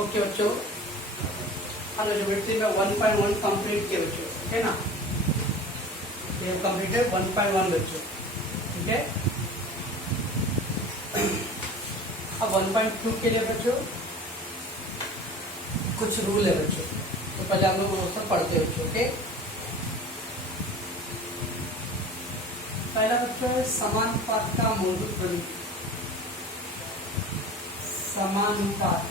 Okay बच्चों, algebra में 1.1 complete किया बच्चों, है ना। ये कंप्लीट है 1.1 बच्चों, ठीक है। अब 1.2 के लिए बच्चों कुछ रूल है बच्चों, तो पहले हम लोग वो सब पढ़ते हैं बच्चों, ओके। पहला बच्चों है समानुपात का मूलभूत प्रमेय। समानुपात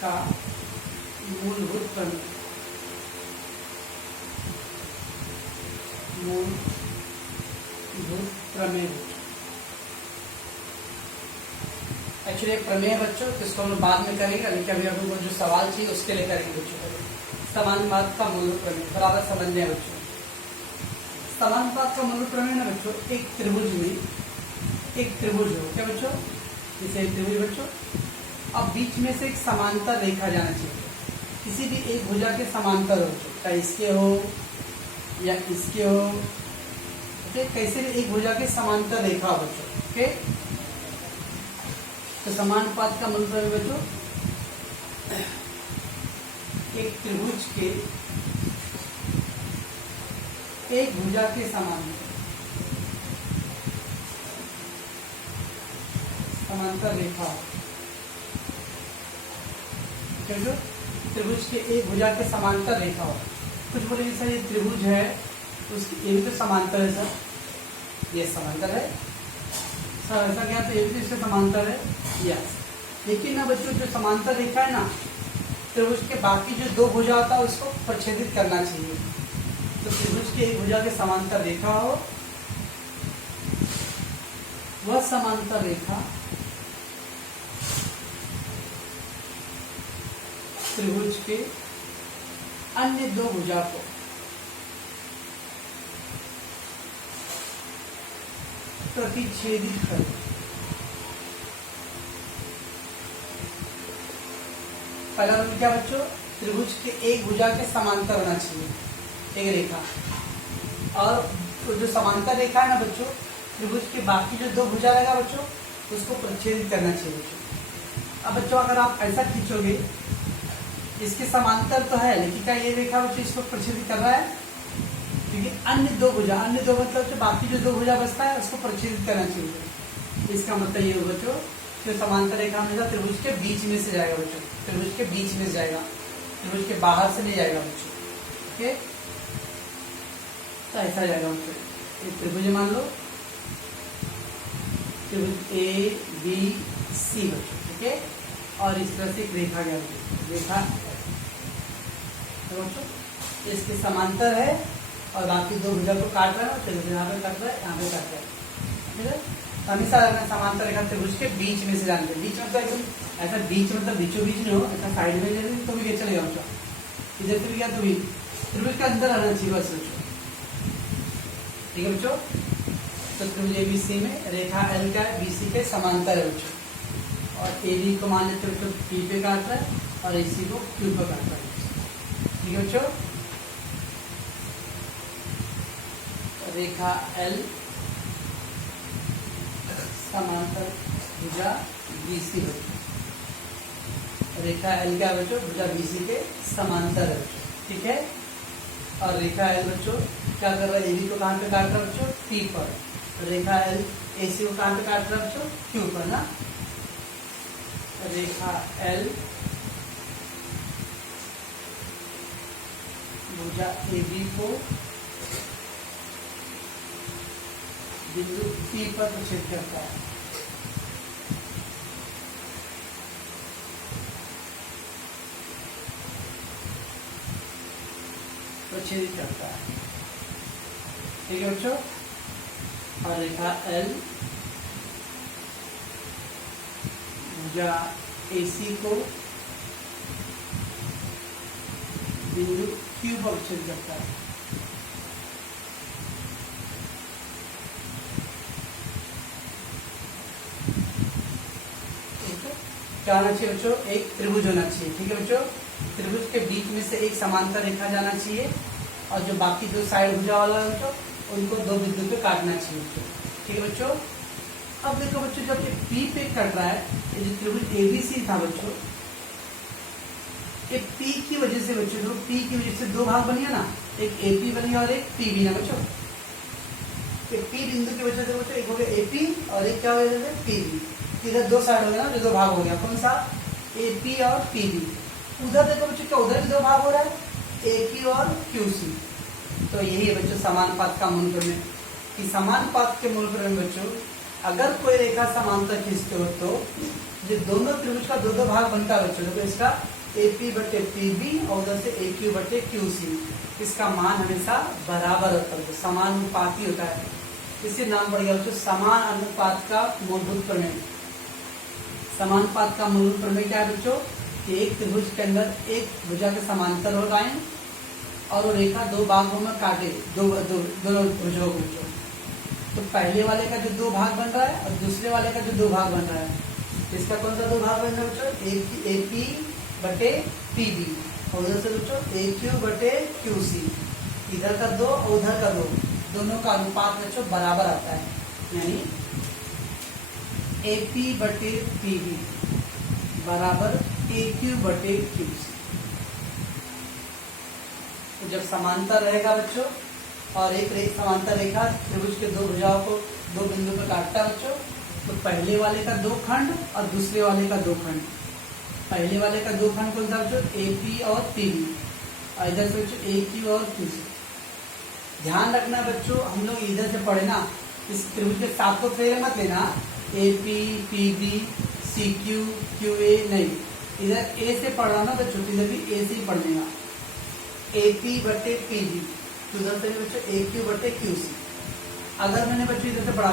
का मूलभूत प्रमेय, मूलभूत प्रमेय। एक्चुअली प्रमेय बच्चों जिसको हम बाद में करेंगे, लेकिन अभी हमको जो सवाल चाहिए उसके लिए करेंगे बच्चों। समानुपात का मूलभूत प्रमेय बराबर समझ लें बच्चों। समानुपात का मूलभूत प्रमेय ना बच्चों, एक त्रिभुज में एक त्रिभुज हो, क्या बच्चों, जैसे एक त्रिभुज बच्चों, अब बीच में से एक समांतर रेखा जाना चाहिए, किसी भी एक भुजा के समांतर हो, चाहे इसके हो या इसके हो, ओके। कैसे भी एक भुजा के समांतर रेखा हो बच्चों, ओके। तो समानुपात का मूल प्रमेय बच्चों, एक त्रिभुज के एक भुजा के समांतर रेखा, जो त्रिभुज के एक भुजा के समांतर रेखा हो। कुछ बोलेंगे सर ये त्रिभुज है, उसकी ये भी तो समांतर है सर, ये समांतर है सर, ऐसा क्या, तो ये भी तो इससे समांतर है, यस। लेकिन ना बच्चों जो समांतर रेखा है ना, त्रिभुज के बाकी जो दो भुजा होता है उसको प्रच्छेदित करना चाहिए। तो त्रिभुज के एक भुजा के समांतर रेखा हो, वह समांतर रेखा त्रिभुज के अन्य दो भुजा को प्रतिच्छेदित करे। पहला रूल क्या बच्चों, त्रिभुज के एक भुजा के समांतर होना चाहिए एक रेखा, और जो समांतर रेखा है ना बच्चों, त्रिभुज के बाकी जो दो भुजा रहेगा बच्चों उसको प्रच्छेदित करना चाहिए बच्चों। अब बच्चों अगर आप ऐसा खींचोगे, इसके समांतर तो है, लेकिन क्या ये रेखा बच्चों इसको प्रच्छेदित कर रहा है, क्योंकि अन्य दो मतलब जो बाकी जो दो भुजा बचता है उसको प्रच्छेदित करना चाहिए। इसका मतलब ये बच्चों, जो समांतर रेखा हमेशा त्रिभुज के बीच में से जाएगा बच्चों, त्रिभुज के बीच में से जाएगा, त्रिभुज के बाहर से नहीं जाएगा बच्चों, ओके। तो ऐसा जाएगा बच्चों, एक त्रिभुज मान लो, त्रिभुज ए बी सी बच्चों, ठीक है। और इस तरह से एक रेखा गया, रेखा बच्चों इसके समांतर है, और बाकी दो भुजा को काट रहा है, यहाँ पे काट रहा है, यहाँ पे काट रहा है, ठीक है। हमेशा समांतर रेखा त्रिभुज के बीच में से जानते हैं, बीच मतलब एकदम ऐसा बीच मतलब बीचों बीच में हो, ऐसा साइड में ले तो भी चलेगा बच्चों, इधर से भी क्या तो भी त्रिभुज के अंदर रहना चाहिए बस बच्चों, ठीक है बच्चों। तो त्रिभुज एबीसी में रेखा एल का बीसी के समांतर है बच्चों, और ए बी को मान लेते बच्चों पी पे काट रहा है, और इसी को क्यू पे काट रहा है, ठीक है बच्चों। रेखा एल समांतर भुजा बीसी बच्चों, रेखा एल क्या बच्चों, भुजा बीसी के समांतर है बच्चों, ठीक है। और रेखा एल बच्चों क्या कर रहा है, एबी को कहाँ पे काट रहा है बच्चों, पी पर। रेखा एल एसी को कहाँ पे काट रहा है बच्चों, क्यू पर ना। रेखा एल भुजा एबी को बिंदु पी पर प्रच्छेद करता है, प्रच्छेदित करता है, ठीक है बच्चों। और रेखा एल भुजा एसी को बिंदु क्यू पर प्रच्छेद करता है, क्या होना चाहिए बच्चों, एक त्रिभुज होना चाहिए, ठीक है बच्चों। त्रिभुज के बीच में से एक समांतर रेखा जाना चाहिए, और जो बाकी दो साइड भुजा वाला है बच्चों उनको दो बिंदु पे काटना चाहिए बच्चों, ठीक है बच्चों। अब देखो बच्चों, जब ये P पे कट रहा है, ये जो त्रिभुज ABC था बच्चों, ये P की वजह से बच्चों, जो P की वजह से दो भाग बनिए ना, एक AP बनी और एक PB ना बच्चों। ये P बिंदु की वजह से बच्चों एक हो गया AP और एक क्या हो गया PB। इधर दो साइड हो गया ना, जो दो भाग हो गया, कौन सा, AP और PB। उधर देखो बच्चों क्या, उधर भी दो भाग हो रहा है, AP और QC। तो यही है बच्चों समानुपात का मूल प्रमेय, कि समानुपात के मूल प्रमेय बच्चों, अगर कोई रेखा समांतर खींचते हो तो जो दोनों त्रिभुज का दो दो भाग बनता है बच्चों, तो इसका AP बटे PB और उधर से AQ बटे QC, इसका मान हमेशा बराबर होता है, समानुपाती होता है। इसी नाम पड़ गया बच्चों समान अनुपात का मूलभूत प्रमेय। समानुपात का मूलभूत प्रमेय क्या है बच्चों, कि एक त्रिभुज के अंदर एक भुजा के समांतर हो लाइन और वो रेखा दो भागों में काटे, दोनों भुजों को बच्चों। तो पहले वाले का जो दो भाग बन रहा है और दूसरे वाले का जो दो भाग बन रहा है, इसका कौन सा दो भाग बन रहा है बच्चों, AP बटे PB और उधर से बच्चों AQ बटे QC। इधर का दो और उधर का दो, दोनों का अनुपात बच्चों बराबर आता है, यानी AP बटे PB बराबर AQ बटे QC। तो जब समांतर रहेगा बच्चों और एक समांतर रेखा त्रिभुज के दो भुजाओं को दो बिंदु पर काटता है बच्चों, तो पहले वाले का दो खंड और दूसरे वाले का दो खंड, पहले वाले का दो खंड कौन सा बच्चों, AP और PB और इधर से बच्चों AQ और QC। ध्यान रखना बच्चों, हम लोग इधर से पढ़े ना, इस त्रिभुज के साथ को फेरे मत लेना, AP PB CQ QA नहीं, इधर A से पढ़ रहा ना बच्चों, इधर भी A से ही पढ़ लेना, AP बटे PB, उधर से बच्चों AQ बटे QC। अगर मैंने बच्चों इधर से पढ़ा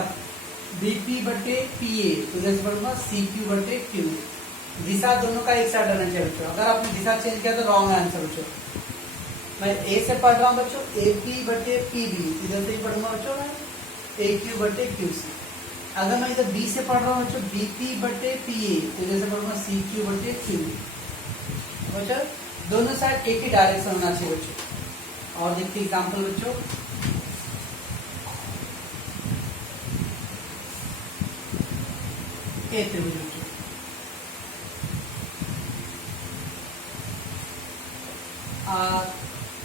BP बटे PA, उधर से पढ़ूंगा CQ बटे QA। दिशा दोनों का एक साइड रहना चाहिए बच्चों, अगर आपने दिशा चेंज किया तो रॉन्ग आंसर बच्चों। मैं A से पढ़ रहा हूँ बच्चों AP बटे PB, इधर से ही पढ़ूंगा बच्चों मैं AQ बटे QC। अगर मैं इधर B से पढ़ रहा हूँ बच्चों BP बटे PA, इधर से पढ़ूंगा CQ बटे QA। बच्चों दोनों साइड एक ही डायरेक्शन होना चाहिए बच्चों। और देखते एग्जाम्पल बच्चों, ए त्रिभुज बच्चों,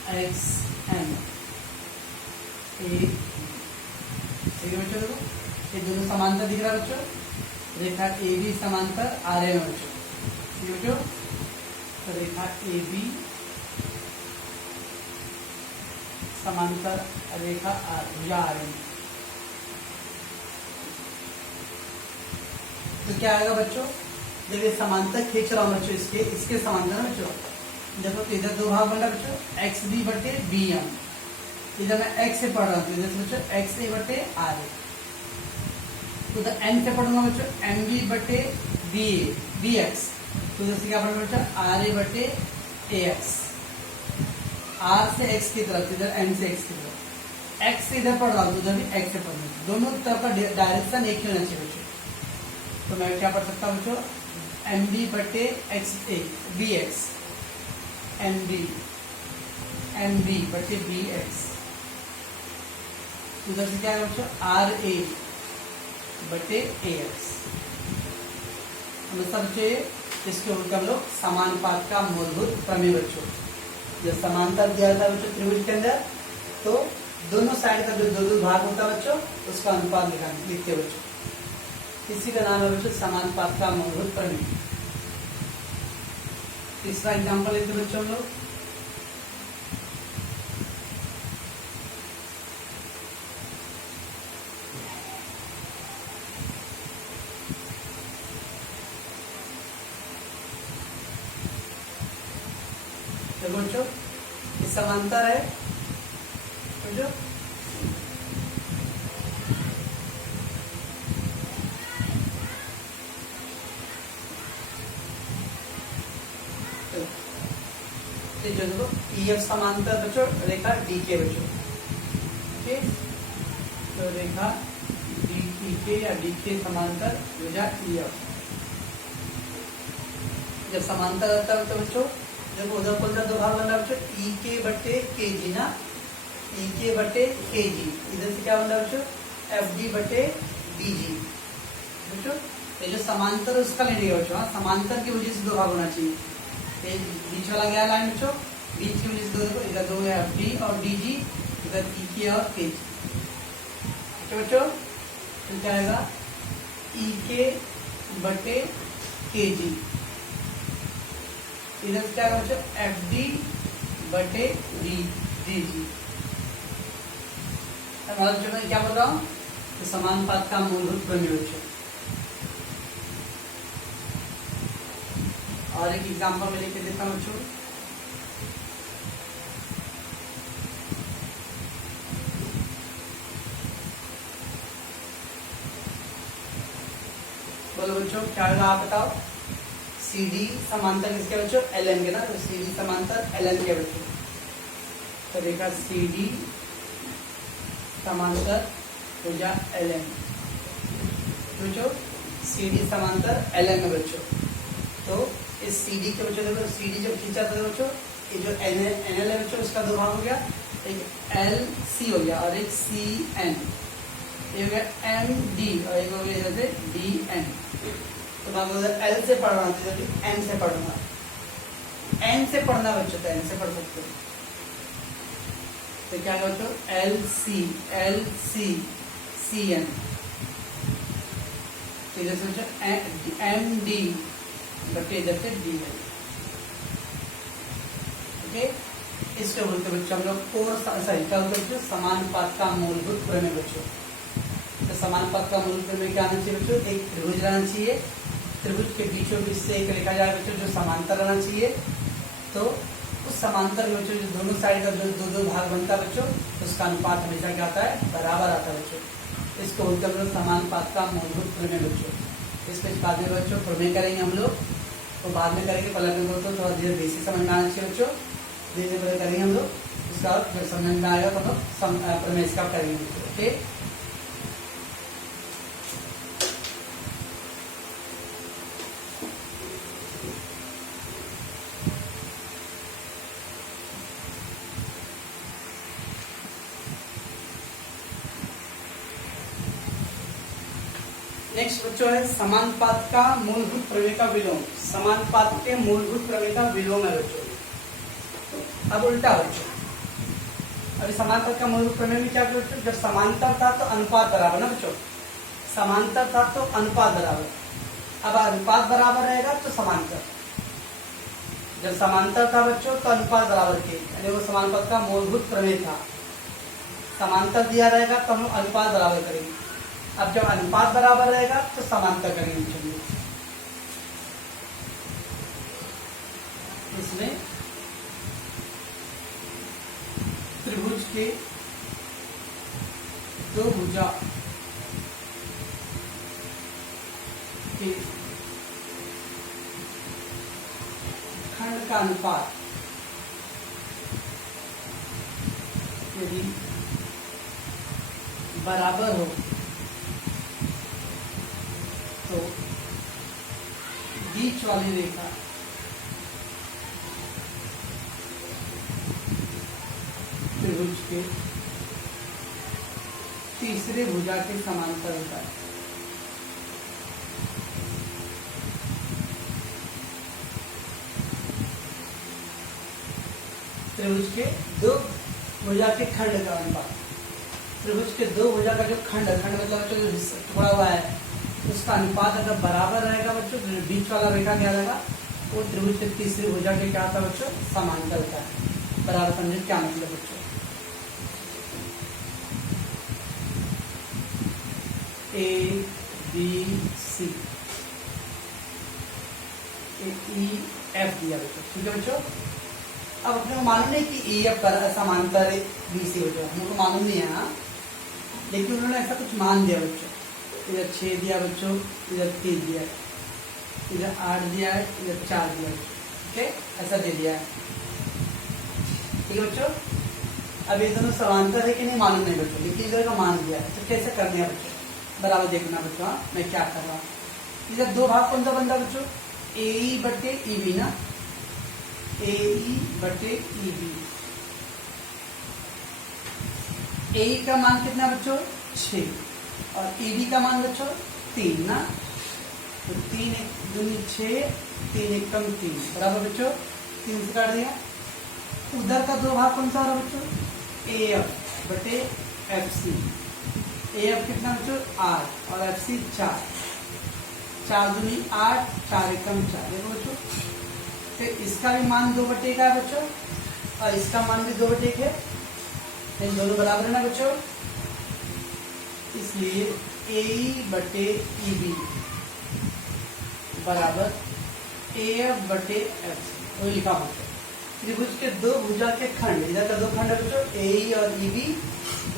RXM बच्चों, देखो ये दोनों समांतर दिख रहा है बच्चों, रेखा AB समांतर RM बच्चों, ठीक है बच्चों। तो रेखा AB समांतर रेखा भुजा RM, तो क्या आएगा बच्चों, जब ये समांतर खींच रहा हूँ बच्चों, इसके समांतर है बच्चों, देखो तो इधर दो भाग बन रहा है बच्चों, XB बटे BM, इधर मैं X से पढ़ रहा हूँ, इधर से बच्चों XA बटे RA। उधर N से पढ़ूंगा बच्चों MB बटे BX, तो उधर से क्या पढ़ूंगा बच्चों RA बटे AX। R से X की तरफ, इधर N से X की तरफ, X से इधर पढ़ रहा हूँ, उधर भी X से पढ़ रहा हूँ, दोनों तरफ का डायरेक्शन एक ही होना चाहिए बच्चों। तो मैं क्या पढ़ सकता हूँ बच्चों, MB बटे XA BX, MB बटे BX, उधर से क्या है बच्चों RA बटे AX। मतलब बच्चों इसके उल्टा हम लोग समानुपात का मूलभूत प्रमेय बच्चों, जब समांतर दिया था बच्चों त्रिभुज के अंदर, तो दोनों साइड का जो दो दो भाग होता है बच्चों, उसका अनुपात लिखते बच्चों, इसी का नाम है बच्चों समानुपात का मूलभूत प्रमेय। तीसरा एग्जाम्पल लेते बच्चों हम लोग, बच्चों ये समांतर है बच्चों, जो देखो EF समांतर बच्चों रेखा DK बच्चों, ठीक, तो रेखा DK या DK समांतर भुजा EF। जब समांतर रहता है तो बच्चों जब उधर कौन सा दो भाग बन रहा है बच्चों, EK बटे KG ना, EK बटे KG, इधर से क्या बन रहा है बच्चों FD बटे BG, बच्चों ये जो समांतर उसका लेने का बच्चों, समांतर की वजह से दो भाग होना चाहिए। तो बीच वाला गया लाइन बच्चों, बीच की वजह से दो, इधर दो है FD और DG, इधर EK और KG। ठीक है बच्चों, तो क्या आएगा EK बटे KG, इधर क्या आएगा बच्चों FD बटे DG। मतलब जो मैं क्या बोल रहा हूँ, तो समानुपात का मूलभूत प्रमेय बच्चों। और एक एग्जांपल में लिख देता हूँ बच्चों, बोलो बच्चों क्या होगा आप बताओ। CD समांतर किसके बच्चों, LN के ना, तो CD समांतर LN के बच्चों। तो देखा CD समांतर भुजा LN बच्चों, CD समांतर LN में बच्चों। तो इस CD के बच्चों देखो, CD जब खींचा था बच्चों, ये जो NL है बच्चों उसका दो भाग हो गया, एक LC हो गया और एक CN, ये हो गया MD और एक हो गया जैसे DN। तो मैं बोलता L से पढ़ रहा हूँ, N से पढ़ूंगा, N से पढ़ना बच्चों, तो N से पढ़ सकते हो। तो क्या होगा बच्चों LC CN, इधर से बच्चों MD बटे इधर से DN। ओके, इसको बोलते बच्चों हम लोग कोर्स सही क्या बोलते बच्चों, समानुपात का मूलभूत प्रमेय बच्चों। तो समानुपात का मूलभूत प्रमेय क्या आना चाहिए बच्चों, एक त्रिभुज रहना चाहिए, त्रिभुज के बीचों बीच से एक रेखा जाए बच्चों जो समांतर रहना चाहिए। तो उस समांतर में बच्चों जो दोनों साइड का दो दो भाग बनता है बच्चों, उसका अनुपात हमेशा क्या आता है, बराबर आता है बच्चों। इसको बोलते हैं समानुपात का मूलभूत प्रमेय बच्चों। इस पे बाद में बच्चों प्रमेय करेंगे हम लोग, तो बाद में करेंगे, पहले तो थोड़ा धीरे बेसिक समझ में आना चाहिए बच्चों, धीरे धीरे करेंगे हम लोग, उसका जब समझ में आएगा तो हम लोग प्रमेय इसका करेंगे बच्चों। ओके, नेक्स्ट बच्चों है समानुपात का मूलभूत प्रमेय का विलोम। समानुपात के मूलभूत प्रमेय का विलोम है बच्चों। अब उल्टा बच्चों, अभी समानुपात का मूलभूत प्रमेय में क्या बच्चों, जब समांतर था तो अनुपात बराबर ना बच्चों, समांतर था तो अनुपात बराबर। अब अनुपात बराबर रहेगा तो समांतर, जब समांतर था बच्चों तो अनुपात बराबर के, यानी वो समानुपात का मूलभूत प्रमेय था। समांतर दिया रहेगा तो हम अनुपात बराबर करेंगे। अब जब अनुपात बराबर रहेगा तो समांतर करेंगे। चलिए इसमें त्रिभुज के दो भुजा के खंड का अनुपात यदि बराबर हो तो बीच वाली रेखा त्रिभुज के तीसरे भुजा के समांतर होता है। त्रिभुज के दो भुजा के खंड का अनुपात, त्रिभुज के दो भुजा का जो खंड मतलब जो टुकड़ा हुआ है उसका अनुपात अगर बराबर रहेगा बच्चों, तो बीच वाला रेखा क्या रहेगा, वो त्रिभुज के तीसरी भुजा के क्या होता है बच्चों, समांतर होता है। बराबर समझे क्या मतलब बच्चों, A B C E F दिया बच्चों, ठीक है बच्चों। अब अपने को मालूम नहीं कि E F पर समांतर B C बच्चों, हमको मालूम नहीं है हाँ, लेकिन उन्होंने ऐसा कुछ मान दिया बच्चों। इधर 6 दिया बच्चों, इधर 3 दिया है, इधर 8 दिया है, इधर 4 दिया है, ठीक है, ऐसा दे दिया है। ठीक है बच्चों। अब ये दोनों समांतर है कि नहीं मालूम नहीं बच्चों, लेकिन इधर का मान दिया है, तो कैसे कर दिया बच्चों, बराबर देखना बच्चों। हाँ मैं क्या कर रहा हूँ, इधर दो भाग कौन सा बनता बच्चों, AE बटे EB ना, AE बटे EB। AE का मान कितना बच्चों 6 और EB का मान बच्चों 3 ना, तो 3 एक दूनी 6, 3 एक कम 3 बराबर बच्चों 3 से काट दिया। उधर का दो भाग कौन सा रहा बच्चों AF बटे FC। AF कितना बच्चों 8 और FC 4, 4 दूनी 8, 4 एक कम 4। देखो बच्चों तो इसका भी मान 2/1 का है बच्चों और इसका मान भी 2/1 है, इन दोनों बराबर है ना बच्चों। इसलिए AE बटे EB बराबर AF बटे FC वही लिखा बच्चों। त्रिभुज के दो भुजा के खंड, इधर का दो खंड है बच्चों AE और EB,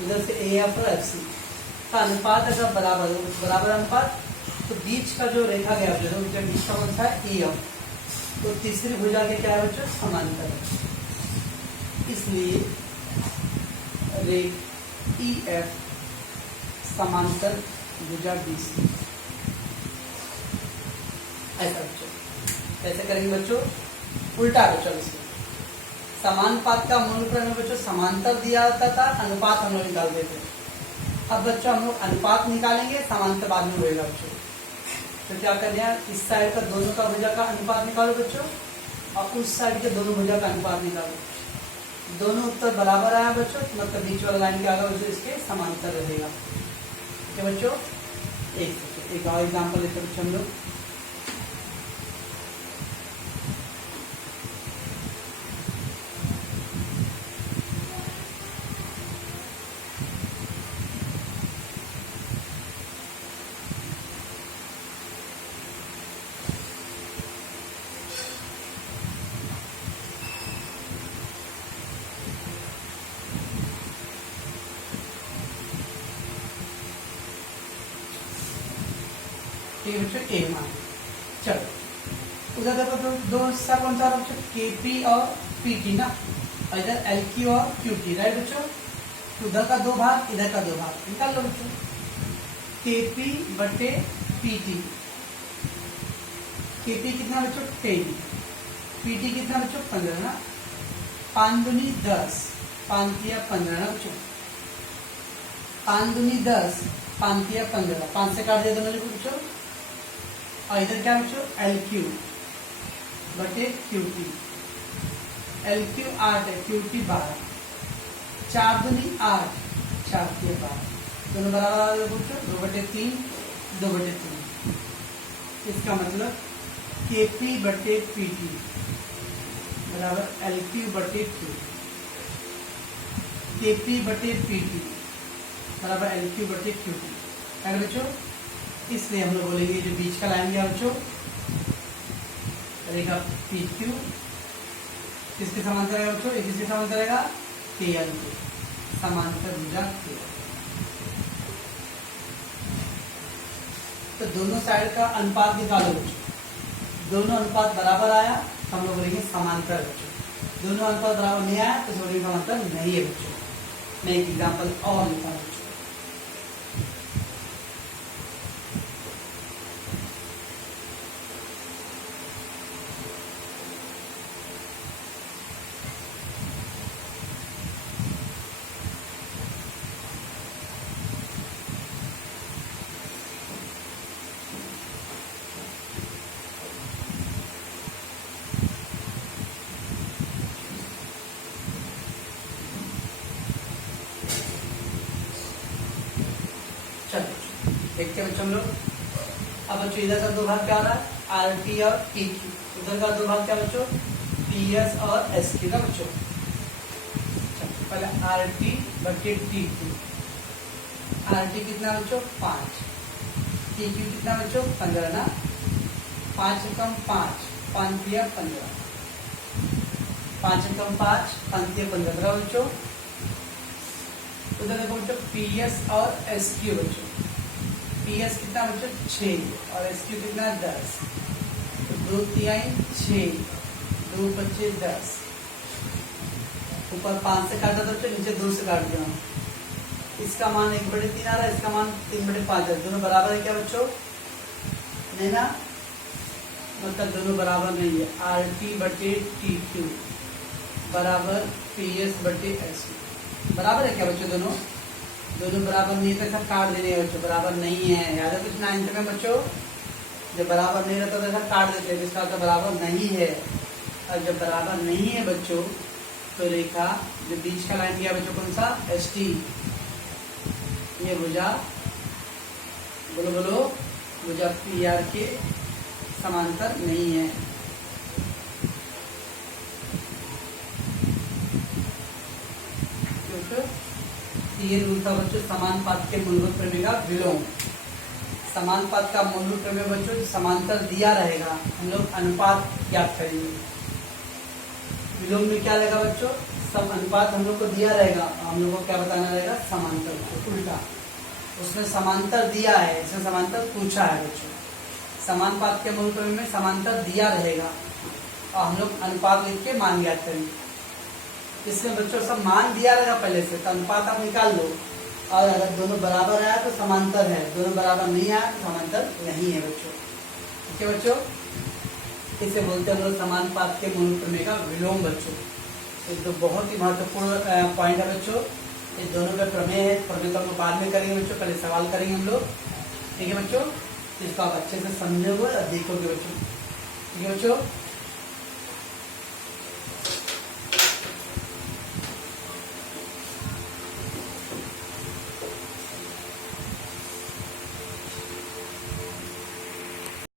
उधर से AF और FC का अनुपात अगर बराबर अनुपात तो बीच का जो रेखा गया बच्चों बीच का कौन सा है EF, तो तीसरी भुजा के क्या है बच्चों समांतर है। इसलिए रेख EF समांतर भुजा BC। ऐसा बच्चों कैसे करेंगे बच्चों उल्टा बच्चों इसमें समानुपात का मूल प्रमेय बच्चों समांतर दिया होता था, अनुपात हम लोग निकाल देते। अब बच्चों हम लोग अनुपात निकालेंगे, समांतर बाद में होएगा बच्चों। तो क्या करना है इस साइड का दोनों का भुजा का अनुपात निकालो बच्चों और उस साइड के दोनों भुजा का अनुपात निकालो। दोनों उत्तर बराबर आया बच्चों, मतलब बीच वाला लाइन के आगे बच्चों इसके समांतर रहेगा। ठीक है बच्चों। एक और एग्जाम्पल लेते बच्चों हम लोग। बच्चों A मान चलो उधर देखो तो दो हिस्सा कौन सा बच्चों KP और PT ना, और इधर LQ और QT राइट बच्चों। उधर का दो भाग इधर का दो भाग निकाल लो बच्चों। KP बटे PT, KP कितना बच्चों 10, PT कितना बच्चों 15 ना, 5 दूनी 10, 5 तिया 15 ना बच्चों, 5 दूनी 10, 5 तिया 15, 5 से काट दिया दोनों लिखो बच्चों। और इधर क्या बच्चों LQ बटे QT, LQ 8 है QT 12, 4 दूनी 8, 4 तिया 12, दोनों बराबर आ गए बच्चों 2/3, 2/3। इसका मतलब KP बटे PT बराबर LQ बटे QT, KP बटे PT बराबर LQ बटे QT है बच्चों। इसलिए हम लोग बोलेंगे जो बीच का लाइन गया बच्चों रहेगा PQ किसके समांतर रहेगा बच्चों, किसके समांतर रहेगा KL के समांतर भुजा KL। तो दोनों साइड का अनुपात निकालो बच्चों, दोनों अनुपात बराबर आया तो हम लोग बोलेंगे समांतर बच्चों। दोनों अनुपात बराबर नहीं आया तो बोलेंगे समांतर नहीं है बच्चों। मैं एक एग्जाम्पल और लिखा बच्चों। देखते हैं बच्चों हम लोग। अब बच्चों इधर का दो भाग क्या आ रहा है RT और PQ, उधर का दो भाग क्या बच्चों PS और SQ का बच्चों। पहले RT बटे TQ, RT कितना बच्चों 5, TQ कितना बच्चों 15 ना, 5 कम 5, 5 तिया 15, 5 कम 5, 5 तिया 15 बच्चों। उधर देखो बच्चों PS और SQ बच्चों, PS कितना बच्चों 6 और SQ कितना 10, तो 2 तिहाई 6, 2 बच्चे 10, ऊपर 5 से काटा तो नीचे 2 से काट दिया। इसका मान 1/3 आ रहा है, इसका मान 3/5 है, दोनों बराबर है क्या बच्चों नहीं ना, मतलब दोनों बराबर नहीं है। RT बटे TQ बराबर PS बटे SQ बराबर है क्या बच्चों, दोनों दोनों बराबर नहीं है तो सब काट देने हैं बच्चों, बराबर नहीं है। याद है कुछ 9th में बच्चों जब बराबर नहीं रहता तो ऐसा काट देते हैं, जिसका अर्थ बराबर नहीं है। और जब बराबर नहीं है बच्चों तो रेखा जो बीच का लाइन दिया बच्चों कौन सा, एस टी, ये भुजा, बोलो बोलो, भुजा पी आर के समांतर नहीं है। ये रूल था बच्चों समानुपात के मूलभूत प्रमेय का विलोम। समानुपात का मूलभूत प्रमेय बच्चों समांतर दिया रहेगा, हम लोग अनुपात ज्ञात करेंगे। विलोम में क्या रहेगा बच्चों, सब अनुपात हम लोग को दिया रहेगा, हम लोग को क्या बताना रहेगा, समांतर उल्टा। उसमें समांतर दिया है, इसमें समांतर पूछा है बच्चों। समानुपात के मूल प्रमेय में समांतर दिया रहेगा और हम लोग अनुपात लिख के मान ज्ञात करेंगे। इसमें बच्चों सब मान दिया रहेगा पहले से, तो अनुपात आप निकाल लो। और अगर दोनों बराबर आया तो समांतर है, दोनों बराबर नहीं आया तो समांतर नहीं है बच्चों। ठीक है बच्चों, इसे बोलते हैं हम लोग समानुपात के मूल प्रमेय का विलोम बच्चों। तो बहुत ही महत्वपूर्ण पॉइंट है बच्चों। ये दोनों का प्रमेय है, प्रमेय तो हम लोग बाद में करेंगे बच्चों, पहले सवाल करेंगे हम लोग। ठीक है बच्चों, इसको आप अच्छे से समझोगे और देखोगे बच्चों। ठीक है बच्चों।